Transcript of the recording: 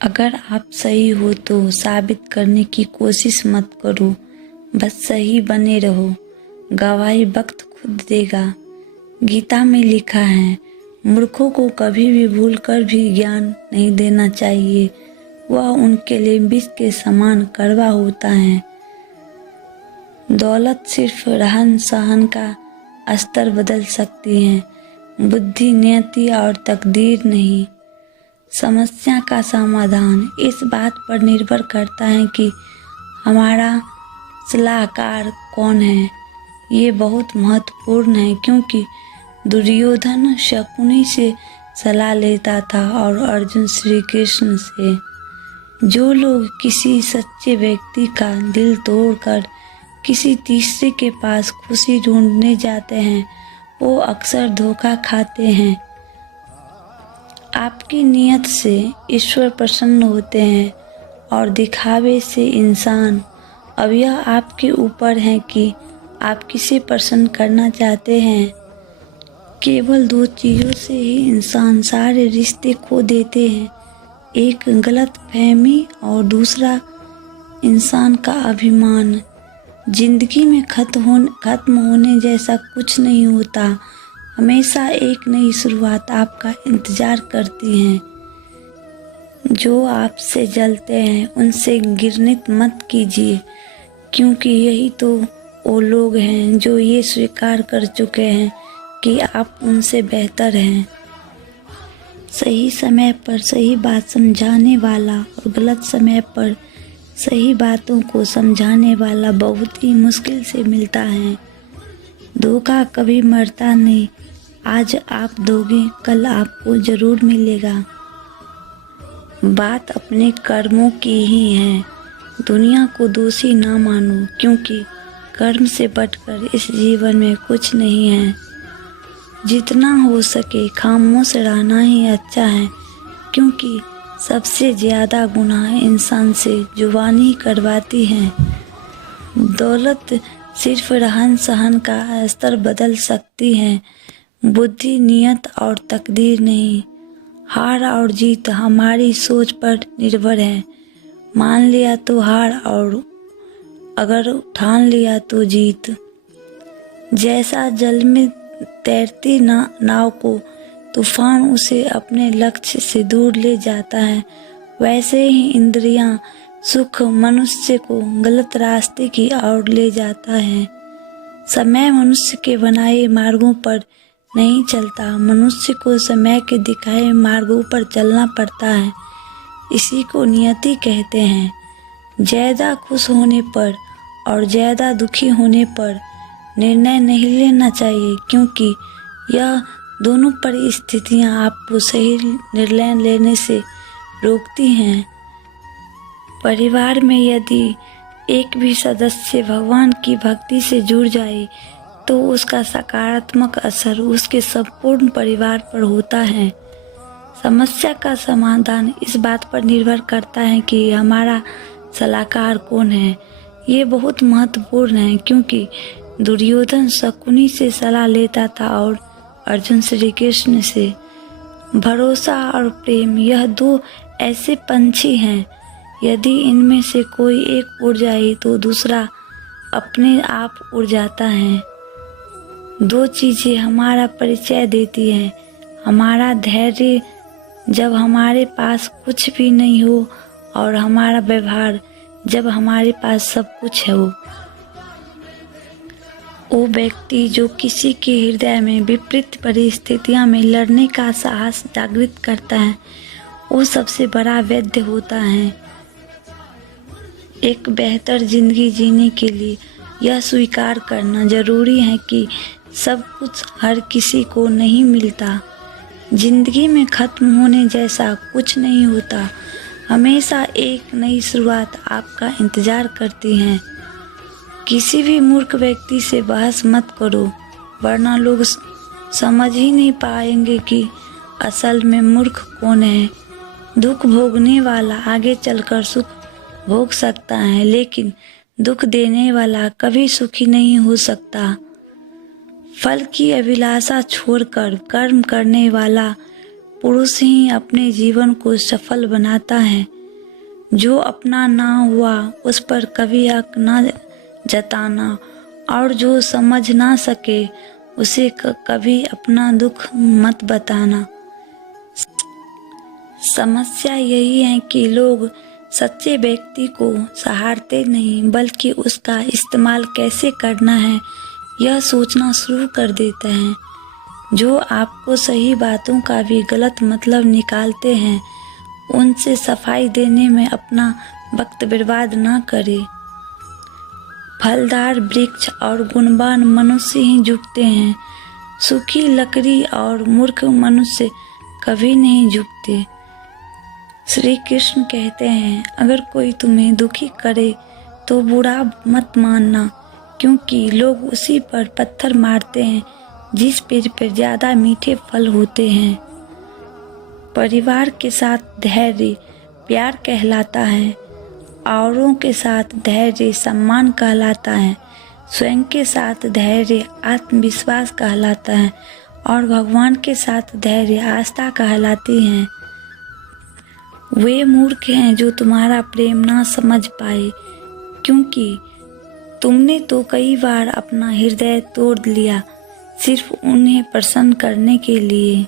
अगर आप सही हो तो साबित करने की कोशिश मत करो, बस सही बने रहो। गवाही वक्त खुद देगा। गीता में लिखा है, मूर्खों को कभी भी भूल कर भी ज्ञान नहीं देना चाहिए, वह उनके लिए विष के समान कड़वा होता है। दौलत सिर्फ रहन सहन का स्तर बदल सकती है, बुद्धि, नियति और तकदीर नहीं। समस्या का समाधान इस बात पर निर्भर करता है कि हमारा सलाहकार कौन है। ये बहुत महत्वपूर्ण है क्योंकि दुर्योधन शकुनी से सलाह लेता था और अर्जुन श्री कृष्ण से। जो लोग किसी सच्चे व्यक्ति का दिल तोड़कर किसी तीसरे के पास खुशी ढूंढने जाते हैं, वो अक्सर धोखा खाते हैं। आपकी नीयत से ईश्वर प्रसन्न होते हैं और दिखावे से इंसान। अब यह आपके ऊपर है कि आप किसे प्रसन्न करना चाहते हैं। केवल दो चीज़ों से ही इंसान सारे रिश्ते खो देते हैं, एक गलत फहमी और दूसरा इंसान का अभिमान। जिंदगी में खत्म होने जैसा कुछ नहीं होता, हमेशा एक नई शुरुआत आपका इंतजार करती है। जो आपसे जलते हैं उनसे घृणित मत कीजिए, क्योंकि यही तो वो लोग हैं जो ये स्वीकार कर चुके हैं कि आप उनसे बेहतर हैं। सही समय पर सही बात समझाने वाला और गलत समय पर सही बातों को समझाने वाला बहुत ही मुश्किल से मिलता है। धोखा कभी मरता नहीं, आज आप दोगे कल आपको जरूर मिलेगा। बात अपने कर्मों की ही है। दुनिया को दोषी ना मानो, क्योंकि कर्म से बढ़कर इस जीवन में कुछ नहीं है। जितना हो सके खामोश रहना ही अच्छा है, क्योंकि सबसे ज़्यादा गुनाह इंसान से जुबानी करवाती है। दौलत सिर्फ रहन सहन का स्तर बदल सकती है, बुद्धि, नियत और तकदीर नहीं। हार और जीत हमारी सोच पर निर्भर है। मान लिया तो हार और अगर ठान लिया तो जीत। जैसा जल में तैरती नाव को तूफान उसे अपने लक्ष्य से दूर ले जाता है, वैसे ही इंद्रियां, सुख मनुष्य को गलत रास्ते की ओर ले जाता है। समय मनुष्य के बनाए मार्गों पर नहीं चलता, मनुष्य को समय के दिखाए मार्गों पर चलना पड़ता है। इसी को नियति कहते हैं। ज़्यादा खुश होने पर और ज़्यादा दुखी होने पर निर्णय नहीं लेना चाहिए, क्योंकि यह दोनों परिस्थितियां आपको सही निर्णय लेने से रोकती हैं। परिवार में यदि एक भी सदस्य भगवान की भक्ति से जुड़ जाए तो उसका सकारात्मक असर उसके संपूर्ण परिवार पर होता है। समस्या का समाधान इस बात पर निर्भर करता है कि हमारा सलाहकार कौन है। ये बहुत महत्वपूर्ण है, क्योंकि दुर्योधन शकुनी से सलाह लेता था और अर्जुन श्री कृष्ण से। भरोसा और प्रेम, यह दो ऐसे पंछी हैं, यदि इनमें से कोई एक उड़ जाए तो दूसरा अपने आप उड़ जाता है। दो चीज़ें हमारा परिचय देती हैं, हमारा धैर्य जब हमारे पास कुछ भी नहीं हो और हमारा व्यवहार जब हमारे पास सब कुछ हो। वो व्यक्ति जो किसी के हृदय में विपरीत परिस्थितियों में लड़ने का साहस जागृत करता है, वो सबसे बड़ा वैद्य होता है। एक बेहतर जिंदगी जीने के लिए यह स्वीकार करना जरूरी है कि सब कुछ हर किसी को नहीं मिलता। जिंदगी में खत्म होने जैसा कुछ नहीं होता, हमेशा एक नई शुरुआत आपका इंतजार करती है। किसी भी मूर्ख व्यक्ति से बहस मत करो, वरना लोग समझ ही नहीं पाएंगे कि असल में मूर्ख कौन है। दुख भोगने वाला आगे चलकर सुख भोग सकता है, लेकिन दुख देने वाला कभी सुखी नहीं हो सकता। फल की अभिलाषा छोड़कर कर्म करने वाला पुरुष ही अपने जीवन को सफल बनाता है। जो अपना ना हुआ उस पर कभी हक ना जताना, और जो समझ ना सके उसे कभी अपना दुख मत बताना। समस्या यही है कि लोग सच्चे व्यक्ति को सहारते नहीं, बल्कि उसका इस्तेमाल कैसे करना है यह सोचना शुरू कर देते हैं। जो आपको सही बातों का भी गलत मतलब निकालते हैं, उनसे सफाई देने में अपना वक्त बर्बाद ना करें। फलदार वृक्ष और गुणवान मनुष्य ही झुकते हैं, सूखी लकड़ी और मूर्ख मनुष्य कभी नहीं झुकते। श्री कृष्ण कहते हैं, अगर कोई तुम्हें दुखी करे तो बुरा मत मानना, क्योंकि लोग उसी पर पत्थर मारते हैं जिस पेड़ पर ज़्यादा मीठे फल होते हैं। परिवार के साथ धैर्य प्यार कहलाता है, औरों के साथ धैर्य सम्मान कहलाता है, स्वयं के साथ धैर्य आत्मविश्वास कहलाता है, और भगवान के साथ धैर्य आस्था कहलाती है। वे मूर्ख हैं जो तुम्हारा प्रेम ना समझ पाए, क्योंकि तुमने तो कई बार अपना हृदय तोड़ लिया सिर्फ उन्हें प्रसन्न करने के लिए।